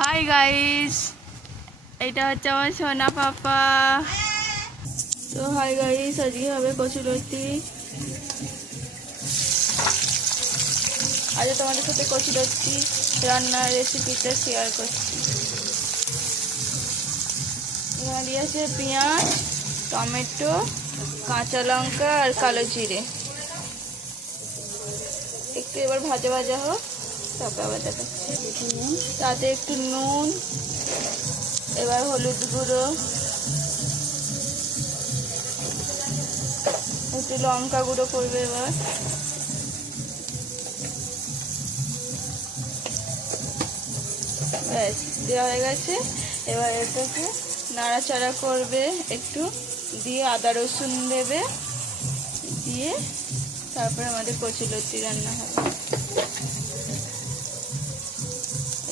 Hi guys, এটা হচ্ছে আমার সোনা পাপা। তো হাই গাইস, আজকে হবে কচুলতি। আজ তোমাদের সাথে কচুলতি রান্নার রেসিপিটা শেয়ার করছি। এখানে দিয়েছে পেঁয়াজ, টমেটো, কাঁচা লঙ্কা আর কালো জিরে। একটু এবার ভাজা ভাজা হোক, তারপর আবার দেখাচ্ছি। তাতে একটু নুন, এবার হলুদ গুঁড়ো, একটু লঙ্কা গুঁড়ো করবে। এবার ব্যাস দেওয়া হয়ে গেছে। এবার এটাকে নাড়াচাড়া করবে একটু, দিয়ে আদা রসুন দেবে, দিয়ে তারপরে আমাদের কচুলতি রান্না হবে।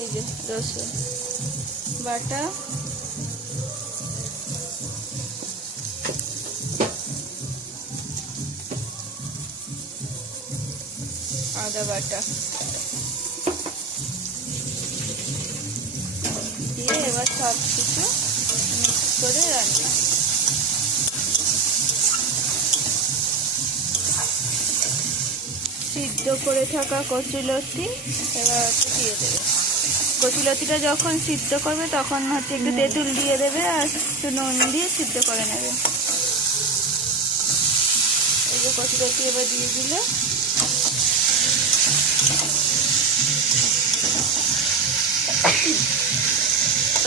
এই যে রসুন বাটা, আদা বাটা দিয়ে এবার সব কিছু মিক্স করে রান্না। সিদ্ধ করে থাকা কচুলতি এবার দিয়ে দেবে। কচুলতিটা যখন সিদ্ধ করবে তখন হচ্ছে একটু তেঁতুল দিয়ে দেবে আর একটু নুন দিয়ে সিদ্ধ করে নেবে। এই যে কচুলতি এবার দিয়ে দিলে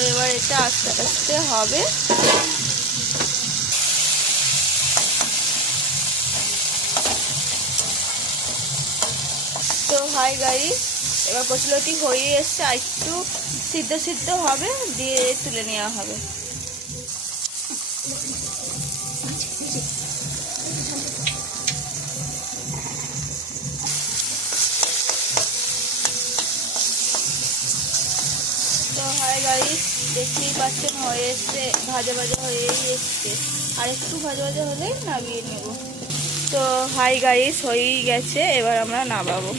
এবার এটা আস্তে আস্তে হবে। তো হাই গাইস, এবার কচুলতি হয়ে এসছে, আর একটু সিদ্ধ সিদ্ধ হবে, দিয়ে তুলে নেওয়া হবে। তো হাই গাইস, দেখতেই পাচ্ছেন হয়ে এসছে, ভাজা ভাজা হয়েই এসছে, আর একটু ভাজা ভাজা হলেই নামিয়ে নেব। তো হাই গাইস, হয়েই গেছে, এবার আমরা নামাবো।